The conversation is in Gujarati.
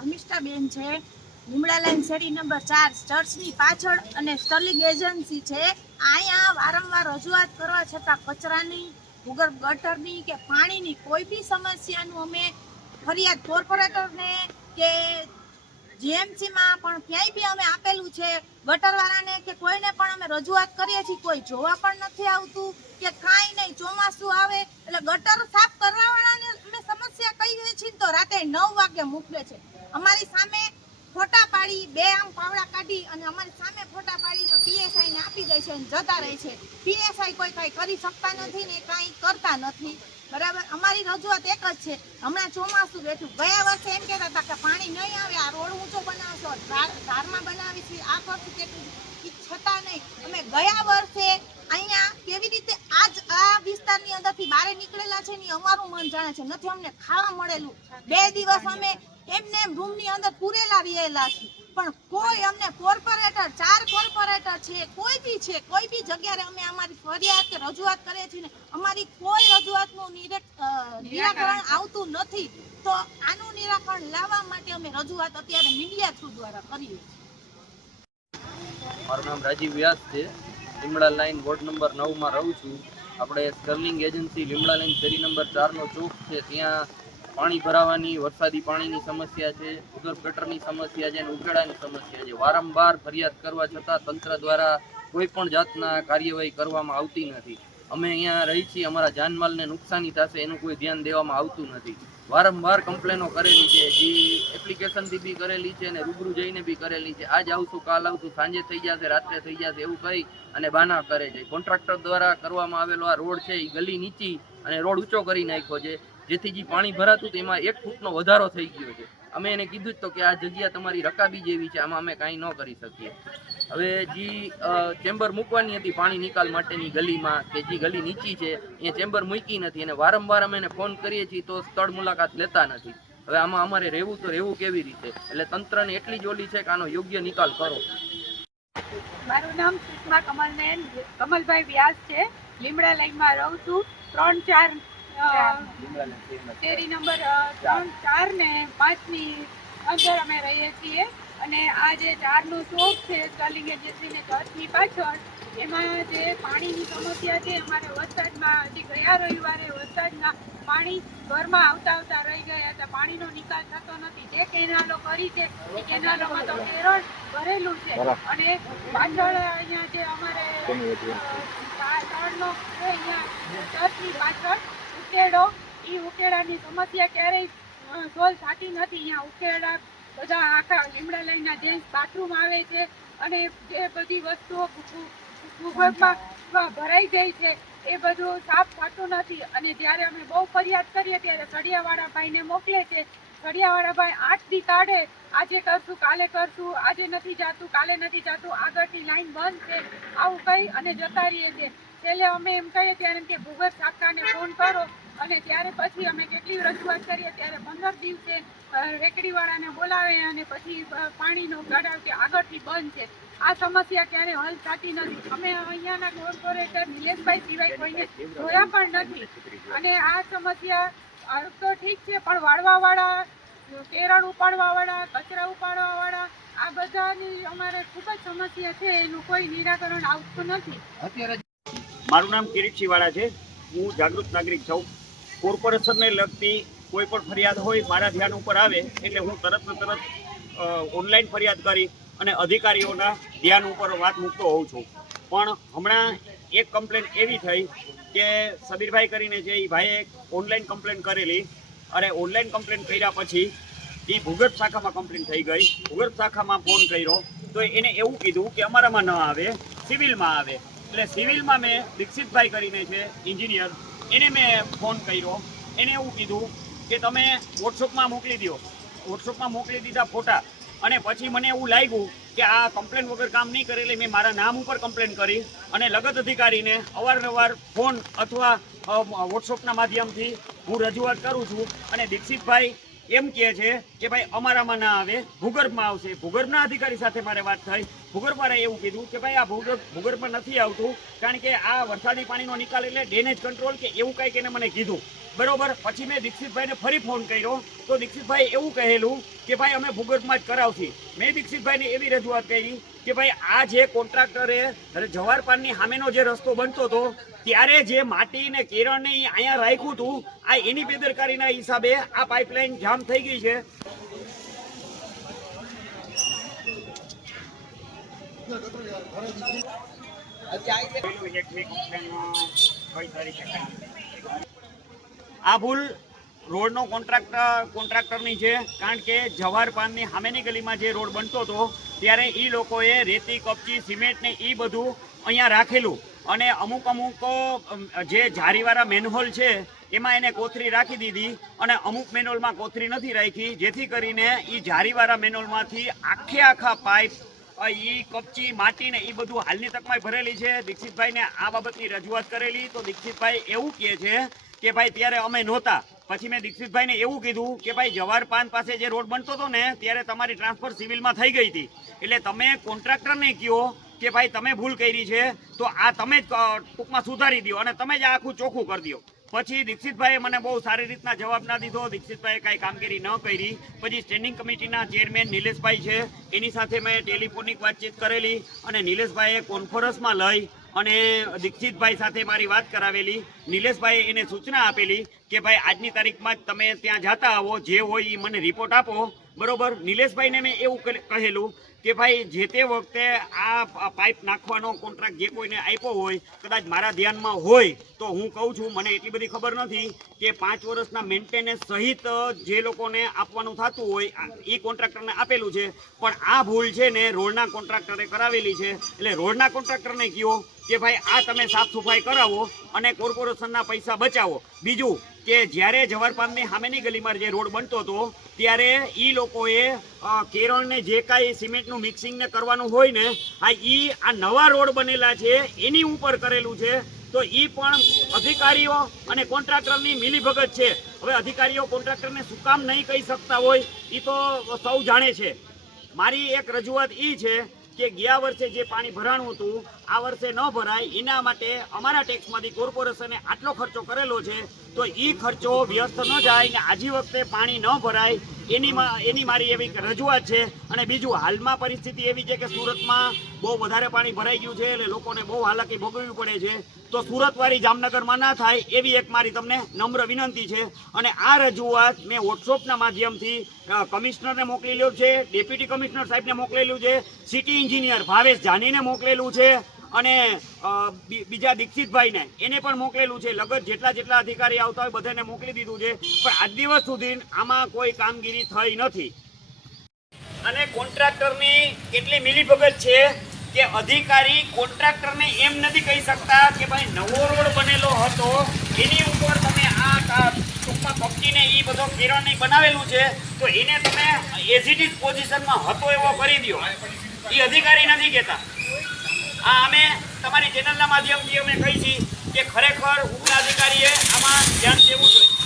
ધર્મિષ્ઠા બેન છે. લીમડા લાઈન શેરી નંબર ચાર ચર્ચની પાછળ અને સ્ટર્લિંગ એજન્સી છે. અહીંયા વારંવાર રજૂઆત કરવા છતાં કચરાની, ભૂગર્ભ ગટરની કે પાણીની કોઈ બી સમસ્યાનું અમે ફરિયાદ કોર્પોરેટરને કે જીએમસીમાં પણ ક્યાંય બી અમે આપેલું છે. ગટરવાળાને કે કોઈને પણ અમે રજૂઆત કરીએ છીએ, કોઈ જોવા પણ નથી આવતું કે કાંઈ નહીં, ચોમાસું આવે એટલે ગટર સાફ કરવાવાળાને અમે સમસ્યા કહીએ છીએ તો રાતે નવ વાગે મોકલે છે. અમારી સામે ફોટા પાડી, બે આમ પાવડા કાઢી અને અમારી સામે ફોટા પાડીને પીએસઆઈ ને આપી દે છે અને જતા રહે છે. પીએસઆઈ કોઈ કાંઈ કરી શકતા નથી ને કાંઈ કરતા નથી. બરાબર? અમારી રજૂઆત એક જ છે. હમણાં ચોમાસું બેઠું. ગયા વર્ષે એમ કહેતા હતા કે પાણી નહીં આવે, આ રોડ ઊંચો બનાવશો ધાર ધારમાં બનાવી છે આ કરશું કેટલું છતાં નહીં. અમે ગયા વર્ષે અહીંયા કેવી રીતે આજ આ વિસ્તારની અંદરથી બહાર નીકળેલા છે ને અમારું મન જાણે છે. નથી અમને ખાવા મળેલું. બે દિવસ અમે એમને એમ રૂમની અંદર પૂરેલા રહેલા છે પણ કોઈ અમને કોર્પોરેટર ચાર કોર્પોરેટર છે કોઈ બી છે કોઈ બી જગ્યાએ અમે અમારી ફરિયાદ કે રજૂઆત કરીએ છીએ ને અમારી કોઈ રજૂઆતનું નિરાકરણ આવતું નથી. તો આનું નિરાકરણ લાવવા માટે અમે રજૂઆત અત્યારે મીડિયા થ્રુ દ્વારા કરીએ છીએ. મારું નામ રાજીવ વ્યાસ છે. લીમડા લાઈન વોર્ડ નંબર નવમાં રહું છું. આપણે સ્ટર્લિંગ એજન્સી લીમડા લાઈન શેરી નંબર ચારનો ચોક છે. ત્યાં પાણી ભરાવાની, વરસાદી પાણીની સમસ્યા છે ઉધર ગટરની સમસ્યા છે અને ઉકેડાની સમસ્યા છે. વારંવાર ફરિયાદ કરવા છતાં તંત્ર દ્વારા કોઈ પણ જાતના કાર્યવાહી કરવામાં આવતી નથી. અમે અહીંયા રહી છીએ, અમારા જાનમાલને નુકસાની થશે, એનું કોઈ ધ્યાન દેવામાં આવતું નથી. વારંવાર કમ્પ્લેનો કરેલી છે, જે એપ્લિકેશનથી બી કરેલી છે અને રૂબરૂ જઈને બી કરેલી છે. આજ આવશું, કાલ આવશું, સાંજે થઈ જશે, રાત્રે થઈ જશે, એવું કહી અને બાના કરે છે. કોન્ટ્રાક્ટર દ્વારા કરવામાં આવેલો આ રોડ છે, એ ગલી નીચી અને રોડ ઊંચો કરી નાખ્યો છે, જેથી જે પાણી ભરાતું તેમાં એક ફૂટનો વધારો થઈ ગયો છે. અમે એને કીધું જ તો કે આ જગ્યા તમારી રકાબી જેવી છે, આમાં અમે કાંઈ ન કરી શકીએ. હવે જે ચેમ્બર મૂકવાની હતી પાણી નિકાલ માટેની ગલીમાં, કે જે ગલી નીચી છે એ ચેમ્બર મૂકી નથી, અને વારંવાર અમે એને ફોન કરીએ છીએ તો સ્થળ મુલાકાત લેતા નથી. હવે આમાં અમારે રહેવું તો રહેવું કેવી રીતે? એટલે તંત્રને એટલી જ ઓલી છે કે આનો યોગ્ય નિકાલ કરો. મારું નામ સુષ્મા કમલનેન કમલભાઈ વ્યાસ છે. લીમડા લાઈનમાં રહું છું. ત્રણ ચાર શેરી નંબર ત્રણ ચાર ને પાંચની અંદર અમે રહીએ છીએ. અને આ જે ચારનો ચોક છે સ્ટર્લિંગ એજન્સીને ઘરની પાછળ, એમાં જે પાણીની સમસ્યા છે, અમારે વરસાદમાં હજી ગયા રવિવારે વરસાદના પાણી ઘરમાં આવતા આવતા રહી ગયા હતા. પાણીનો નિકાલ થતો નથી. જે કેનાલો કરી છે, એ કેનાલોમાં તો કેરળ ભરેલું છે. અને પાછળ અહીંયા જે અમારે તળનો અહીંયા ચર્ચની પાછળ ઉકેડો એ ઉકેડાની સમસ્યા ક્યારેય સોલ્વ થતી નથી. અહીંયા ઉકેડા બધા આખા લીમડા લઈને જેન્ટ્સ બાથરૂમ આવે છે અને જે બધી વસ્તુઓ ભૂગર્ભમાં ભરાઈ ગઈ છે, એ બધું સાફ થતું નથી. અને જ્યારે અમે બહુ ફરિયાદ કરીએ ત્યારે સળિયાવાળા ભાઈને મોકલે છે. સળિયાવાળા ભાઈ આઠ દી કાઢે. આજે કરશું, કાલે કરશું, આજે નથી જાતું, કાલે નથી જાતું, આગળથી લાઈન બંધ છે. આવું કહી અને જતા રહીએ છીએ છેલ્લે અમે એમ કહીએ ત્યારે કે ભૂગર્ભ શાખાને ફોન કરો. અને ત્યારે પછી અમે કેટલી રજૂઆત કરીએ, ત્યારે પંદર દિવસે રેકડીવાળાને બોલાવે અને પછી પાણીનો ગાડાવ કે આગળથી બંધ છે. આ સમસ્યા ક્યારે હલ થતી નથી. અમે અહીંયાના કોર્પોરેટર નિલેશભાઈ સિવાય કોઈને જોયા પણ નથી. અને આ સમસ્યા તો ઠીક છે, પણ વાળવાવાળા, કેરળ ઉપાડવાવાળા, કચરા ઉપાડવાવાળા, આ બધાની અમારે ખૂબ જ સમસ્યા છે. એનું કોઈ નિરાકરણ આવતું નથી. મારું નામ કિરીટસિંહવાળા છે. હું જાગૃત નાગરિક છું. કોર્પોરેશનને લગતી કોઈ પણ ફરિયાદ હોય, મારા ધ્યાન ઉપર આવે, એટલે હું તરત તરત ઓનલાઈન ફરિયાદ કરી અને અધિકારીઓના ધ્યાન ઉપર વાત મૂકતો હોઉં છું. પણ હમણાં એક કમ્પ્લેન એવી થઈ કે સબીરભાઈ કરીને જે એ ભાઈએ ઓનલાઈન કમ્પ્લેન કરેલી અને ઓનલાઈન કમ્પ્લેન કર્યા પછી એ ભૂગર્ભ શાખામાં કમ્પ્લેન થઈ ગઈ, ભૂગર્ભ શાખામાં ફોન કર્યો, તો એને એવું કીધું કે અમારામાં ન આવે, સિવિલમાં આવે. એટલે સિવિલમાં મેં દીક્ષિતભાઈ કરીને છે, એન્જિનિયર એને મેં ફોન કર્યો. એને એવું કીધું કે તમે વોટ્સઅપમાં મોકલી દો વોટ્સઅપમાં મોકલી દીધા ફોટા. અને પછી મને એવું લાગ્યું કે આ કમ્પ્લેન વગર કામ નહીં કરે એટલે મેં મારા નામ ઉપર કમ્પ્લેન કરી અને લગત અધિકારીને અવારનવાર ફોન અથવા વોટ્સઅપના માધ્યમથી હું રજૂઆત કરું છું. અને દીક્ષિતભાઈ એમ કહે છે કે ભાઈ અમારામાં ના આવે, ભૂગર્ભમાં આવશે. ભૂગર્ભના અધિકારી સાથે મારે વાત થઈ. ભૂગર્ભવાળાએ એવું કીધું કે ભાઈ આ ભૂગર્ભ, ભૂગર્ભમાં નથી આવતું, કારણ કે આ વરસાદી પાણીનો નિકાલ એટલે ડેનેજ કંટ્રોલ કે એવું કંઈક એને મને કીધું. બરોબર? પછી મેં દીક્ષિતભાઈને ફરી ફોન કર્યો. તો દીક્ષિતભાઈ એવું કહેલું કે ભાઈ અમે ભૂગર્ભમાં જ કરાવશી. મેં દીક્ષિતભાઈને એવી રજૂઆત કરી કે ભાઈ આ જે કોન્ટ્રાક્ટરે જવારપાનની સામેનો જે રસ્તો બનતો હતો ત્યારે જે માટી ને કેરણ ને અહીંયા રાખ્યું હતું આ એની બેદરકારીના હિસાબે આ પાઇપલાઇન જામ થઈ ગઈ છે. આ ભૂલ રોડનો કોન્ટ્રાક્ટર કોન્ટ્રાક્ટરની છે. કારણ કે જવાહર પાનની સામેની ગલીમાં જે રોડ બનતો હતો ત્યારે એ લોકોએ રેતી કપચી સિમેન્ટ ને એ બધું અહીંયા રાખેલું. અને અમુક અમુક અમ, જે જારીવાળા મેનહોલ છે એમાં એને કોથરી રાખી દીધી અને અમુક મેનોલમાં કોથરી નથી રાખી. જેથી કરીને એ જારીવાળા મેનોલમાંથી આખે આખા પાઇપ એ કપચી માટીને એ બધું હાલની તકમાં ભરેલી છે. દીક્ષિતભાઈને આ બાબતની રજૂઆત કરેલી. તો દીક્ષિતભાઈ એવું કહે છે કે ભાઈ ત્યારે અમે નહોતા. પછી મેં દીક્ષિતભાઈને એવું કીધું કે ભાઈ જવાહર પાન પાસે જે રોડ બનતો હતો ને, ત્યારે તમારી ટ્રાન્સફર સિવિલમાં થઈ ગઈ હતી. એટલે તમે કોન્ટ્રાક્ટરને કહો કે ભાઈ તમે ભૂલ કરી છે, તો આ તમે જ ટૂંકમાં સુધારી દો અને તમે જ આખું ચોખ્ખું કરી દો. પછી દીક્ષિતભાઈએ મને બહુ સારી રીતના જવાબ ના દીધો. દીક્ષિતભાઈએ કાંઈ કામગીરી ન કરી. પછી સ્ટેન્ડિંગ કમિટીના ચેરમેન નિલેશભાઈ છે. એની સાથે મેં ટેલિફોનિક વાતચીત કરેલી અને નિલેશભાઈએ કોન્ફરન્સમાં લઈ અને દીક્ષિતભાઈ સાથે મારી વાત કરાવેલી. નિલેશભાઈએ એને સૂચના આપેલી કે ભાઈ, આજની તારીખમાં જ તમે ત્યાં જતા આવો, જે હોય એ મને રિપોર્ટ આપો. બરોબર? નિલેશભાઈને મેં એવું કહે- કહેલું કે ભાઈ જે તે વખતે આ પાઇપ નાખવાનો કોન્ટ્રાક્ટ જે કોઈને આપ્યો હોય, કદાચ મારા ધ્યાનમાં હોય, તો હું કહું છું, મને એટલી બધી ખબર નથી કે પાંચ વર્ષના મેન્ટેનન્સ સહિત જે લોકોને આપવાનું થતું હોય એ કોન્ટ્રાક્ટરને આપેલું છે. પણ આ ભૂલ છે ને રોડના કોન્ટ્રાક્ટરે કરાવેલી છે. એટલે રોડના કોન્ટ્રાક્ટરને કહો કે ભાઈ, આ તમે સાફ સફાઈ કરાવો અને કોર્પોરેશનના પૈસા બચાવો. બીજું કે જ્યારે જવારપાનની સામેની ગલીમાં જે રોડ બનતો હતો, ત્યારે એ લોકોએ કેરળને જે કાંઈ સિમેન્ટનું મિક્સિંગને કરવાનું હોય ને, આ એ આ નવા રોડ બનેલા છે, એની ઉપર કરેલું છે, તો એ પણ અધિકારીઓ અને કોન્ટ્રાક્ટરની મિલીભગત છે. હવે અધિકારીઓ કોન્ટ્રાક્ટરને શું કામ નહીં કહી શકતા હોય એ તો સૌ જાણે છે. મારી એક રજૂઆત એ છે કે ગયા વર્ષે જે પાણી ભરાણું હતું આ વર્ષે ન ભરાય. એના માટે અમારા ટેક્સમાંથી કોર્પોરેશને આટલો ખર્ચો કરેલો છે, તો એ ખર્ચો વ્યસ્ત ન જાય ને આજી વખતે પાણી ન ભરાય. એની એની મારી એવી રજૂઆત છે. અને બીજું, હાલમાં પરિસ્થિતિ એવી છે કે સુરતમાં બહુ વધારે પાણી ભરાઈ ગયું છે એટલે લોકોને બહુ હાલાકી ભોગવવી પડે છે. તો સુરતવાળી જામનગરમાં ના થાય એવી એક મારી તમને નમ્ર વિનંતી છે. અને આ રજૂઆત મેં વોટ્સઅપના માધ્યમથી કમિશનરને મોકલેલું છે, ડેપ્યુટી કમિશનર સાહેબને મોકલેલું છે, સિટી એન્જિનિયર ભાવેશ જાનીને મોકલેલું છે. અને બીજા દીક્ષિતભાઈને. એને પણ મોકલેલું છે. લગત જેટલા જેટલા અધિકારી આવતા હોય બધાને મોકલી દીધું છે. પણ આજ દિવસ સુધી આમાં કોઈ કામગીરી થઈ નથી. અને કોન્ટ્રાક્ટરની કેટલી મિલીભગત છે કે અધિકારી કોન્ટ્રાક્ટરને એમ નથી કહી શકતા કે ભાઈ નવો રોડ બનેલો હતો. એની ઉપર તમે આ ટૂંકમાં કપચીને એ બધો કિરણની બનાવેલું છે. તો એને તમે એઝ ઇટ પોઝિશનમાં હતો એવો કરી દો એ અધિકારી નથી કહેતા. આ અમે તમારી ચેનલના માધ્યમથી અમે કહી છીએ કે ખરેખર ઉપલા અધિકારીએ આમાં ધ્યાન દેવું જોઈએ.